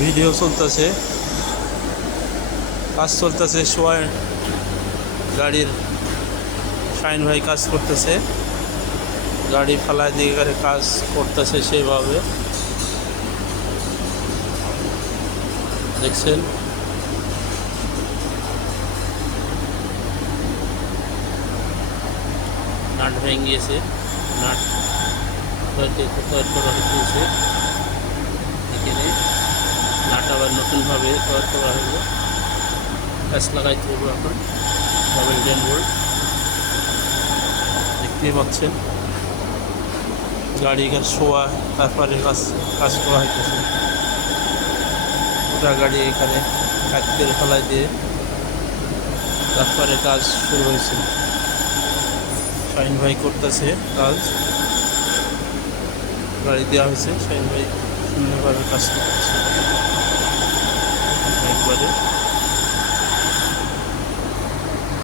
Video চলতেছে, কাজ চলতেছে। সোয়ার গাড়ির শাইন ভাই কাজ করতেছে, গাড়ি ফালায় দিয়ে করে কাজ করতেছে সেইভাবে দেখছেন। নাট ভেঙে গিয়েছে, নাট তৈরি করা হচ্ছে। এখানে নাট আবার নতুনভাবে তৈরি করা হলো, গাছ লাগাইতে হবে এখন। ডাবল 10 ভোল্ট দেখতেই পাচ্ছেন, গাড়ি শোয়া তারপরে কাজ করা হইতেছে। ওটা গাড়ি এখানে কাজ করে ফেলাই দিয়ে তারপরে কাজ শুরু হয়েছে। শাহিন ভাই করতেছে কাজ, গাড়ি দেওয়া হয়েছে, শাহিন ভাই সুন্দরভাবে কাজ করতেছে।